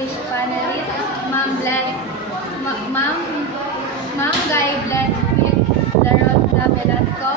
distinguished panelists, Ma'am Guy Bless with Laronda Velasco.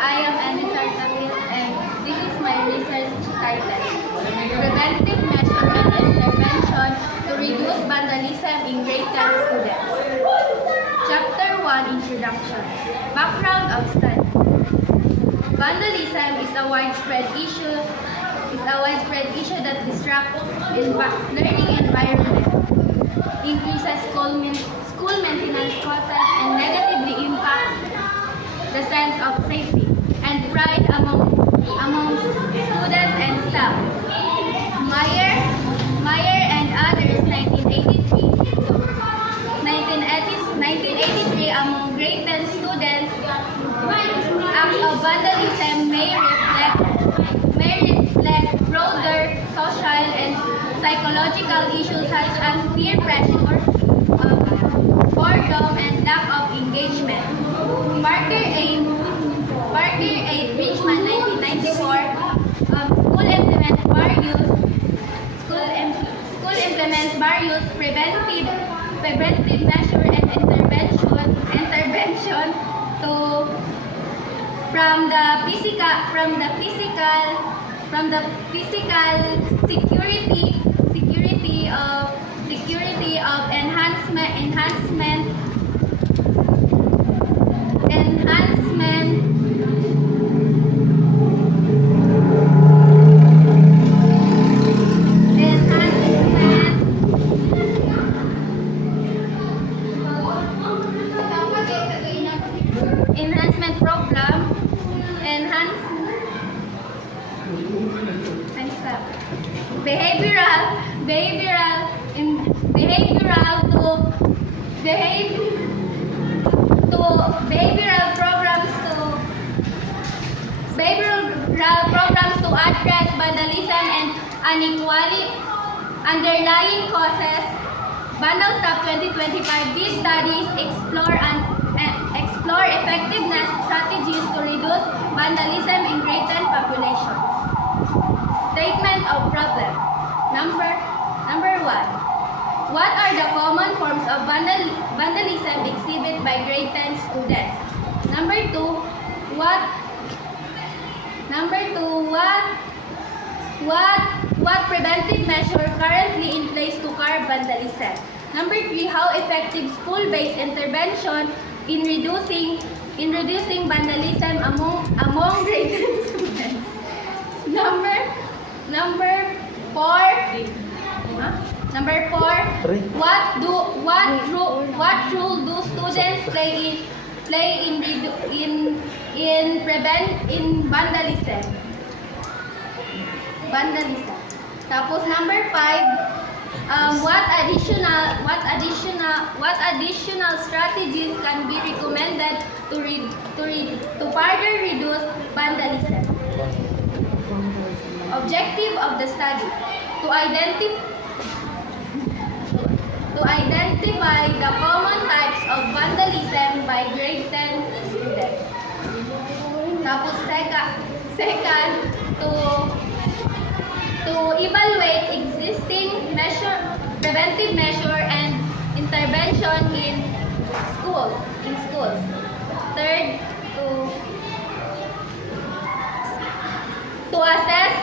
I am Anisar Tapil and this is my research title. Preventive Measure and Intervention to Reduce Vandalism in Grade 10 Students. Chapter 1, Introduction. Background of study. Vandalism is a widespread issue that disrupts learning environment, increases school maintenance costs, and negatively impacts the sense of safety and pride among students and staff. Meyer and others, 1983, among grade 10 students, acts of vandalism may reflect broader social and psychological issues such as peer pressure, boredom, and lack of engagement. Parker A. Richmond, 1994, school implements various preventive measure and intervention to from the physical security of enhancement program, behavioral programs to address vandalism and inequality underlying causes. Vandal Stop 2025. These studies explore effectiveness strategies to reduce vandalism in grade 10 population. Statement of problem. Number 1. What are the common forms of vandalism exhibited by grade 10 students? Number 2. What preventive measure currently in place to curb vandalism? Number 3. How effective school-based intervention in reducing vandalism among grade 10 students? Number 4. What role do students play in vandalism? Tapos number 5, what additional strategies can be recommended to further reduce vandalism? Objective of the study: to identify the common types of vandalism by grade 10 students. Tapos second, to evaluate existing preventive measure and intervention in schools. Third, to assess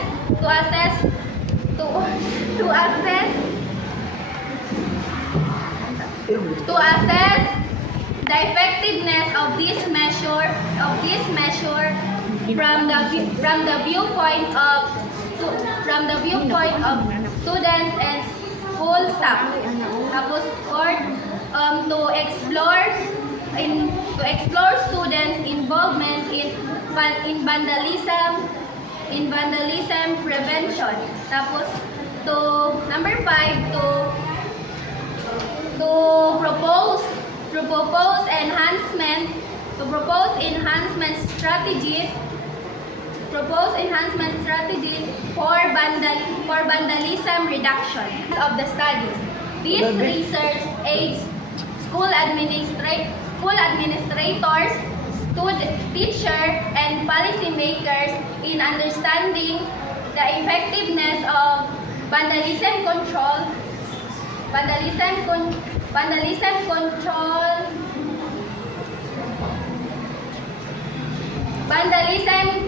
the effectiveness of this measure from the viewpoint of students and school staff. Tapos fourth, to explore students' involvement in vandalism prevention. Tapos number 5, to propose enhancement strategies for vandalism reduction of the studies. This research aids school administrators, teachers, and policymakers in understanding the effectiveness of vandalism control vandalism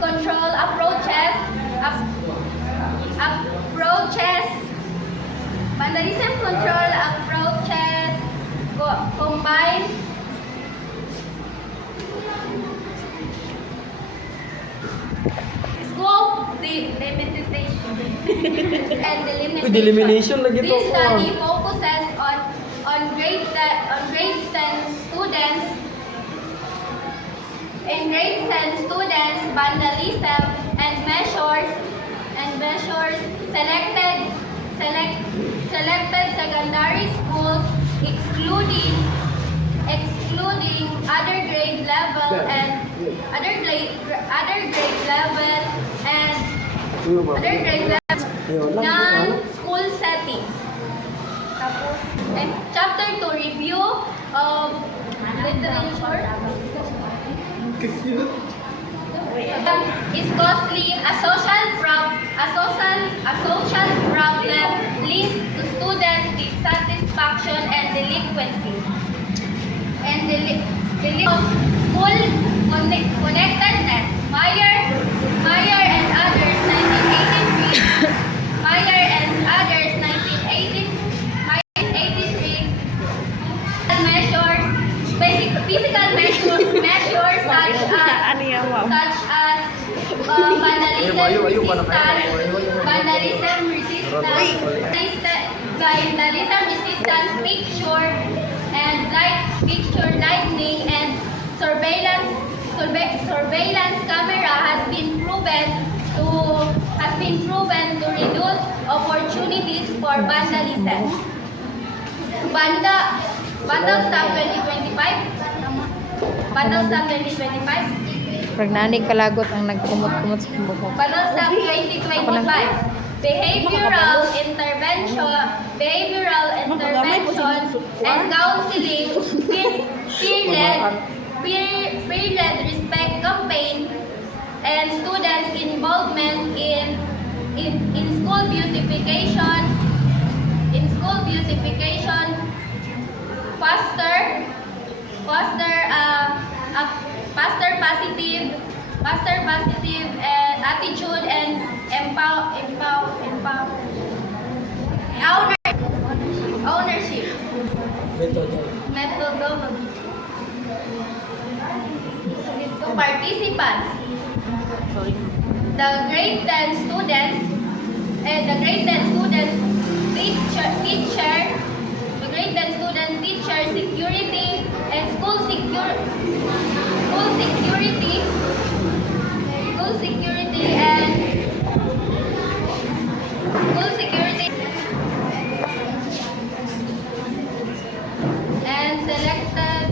control, approaches, vandalism control approaches combine scope, delimitation, and Delimitation lagi to. This study focuses on grade 10 students. In grade 10 students, vandalism and measures selected secondary schools, excluding other grade level and other grade level non-school settings. Tapos, and chapter 2, review literature. Is costly, a social problem linked to students' dissatisfaction and delinquency. School connectedness. Meyer and others 1983. Meyer and others 1983. Measures, physical measures such as vandalism resistance, picture lightning, and surveillance camera has been proven to reduce opportunities for vandalism. Bandang Stop 2025. Bandang Stop 2025. Pregnani kalagot ang nagkumot-kumot sa buhok. Bandang Stop 2025. Behavioral intervention and counseling, peer-led respect campaign, and students' involvement in school beautification, foster positive attitude and ownership methodology. To participants, the grade 10 students teacher security and school security and selected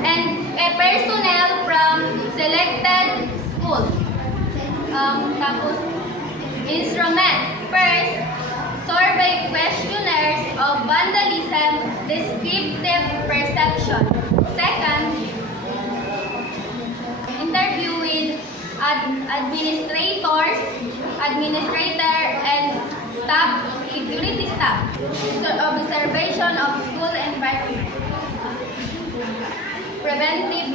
and a personnel from selected schools. Tapos instrument. First, survey questionnaires of vandalism, descriptive perception. Second, interview with administrator and staff, security staff. So, observation of school environment. Preventive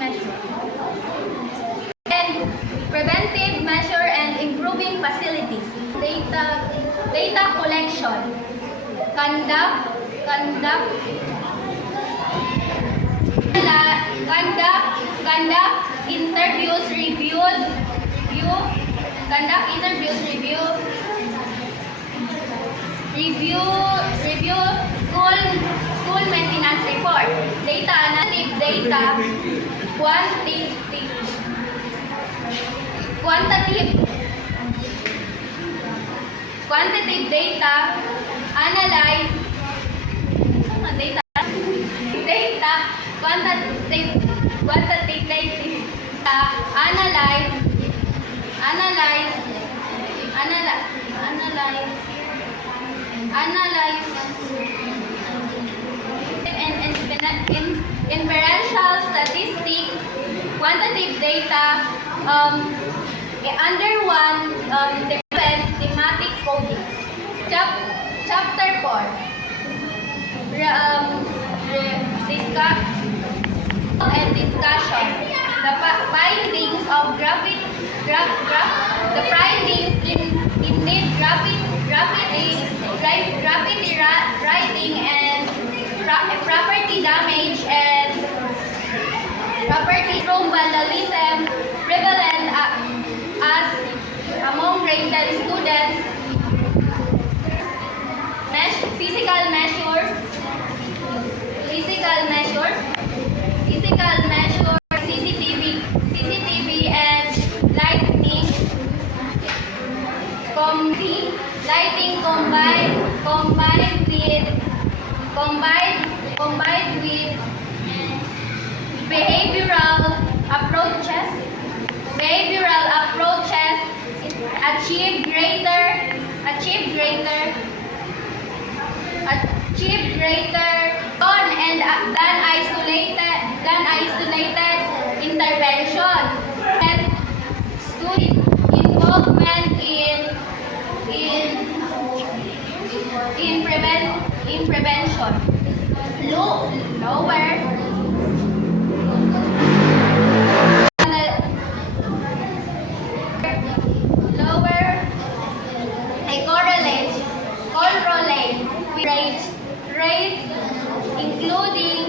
measure and improving facilities. Data collection. Conduct interviews, review school maintenance report. Data analytic data, quantitative data, analyze quantitative data, analyze and inferential statistics, quantitative data, under one thematic coding. Chapter Chapter 4. Discuss and discussion. The findings of the findings in graffiti writing and property damage and property from vandalism prevalent as among grade 10 students. Physical measures, CCTV and lighting, combined with behavioral approaches achieve greater tone and than isolated intervention and student involvement in prevention. Lower I correlate with rates including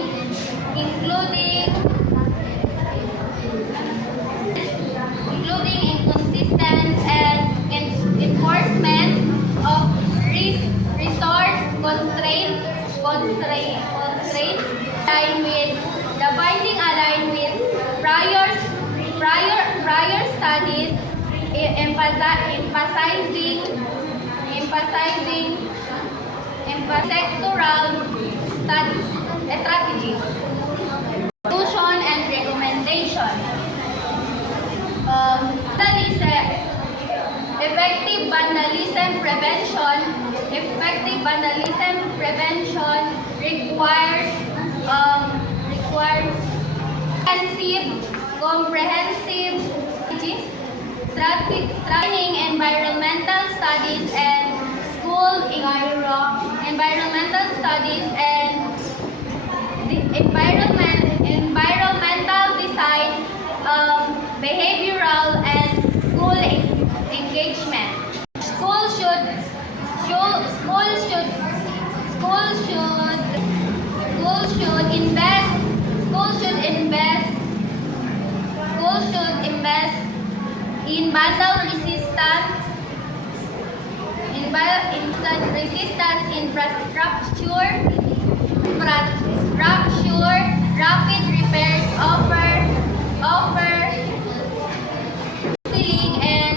inconsistent and enforcement of resource constraints align with prior studies emphasizing sectoral studies strategies. Conclusion and recommendation. Effective vandalism prevention requires comprehensive training, environmental studies and environmental design, behavioral and school engagement. School should invest in vandal resistance infrastructure, rapid repairs offer skilling and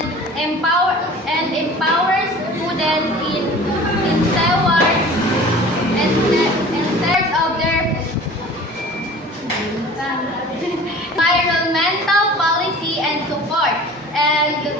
empower students in stewards of their environmental policy and support and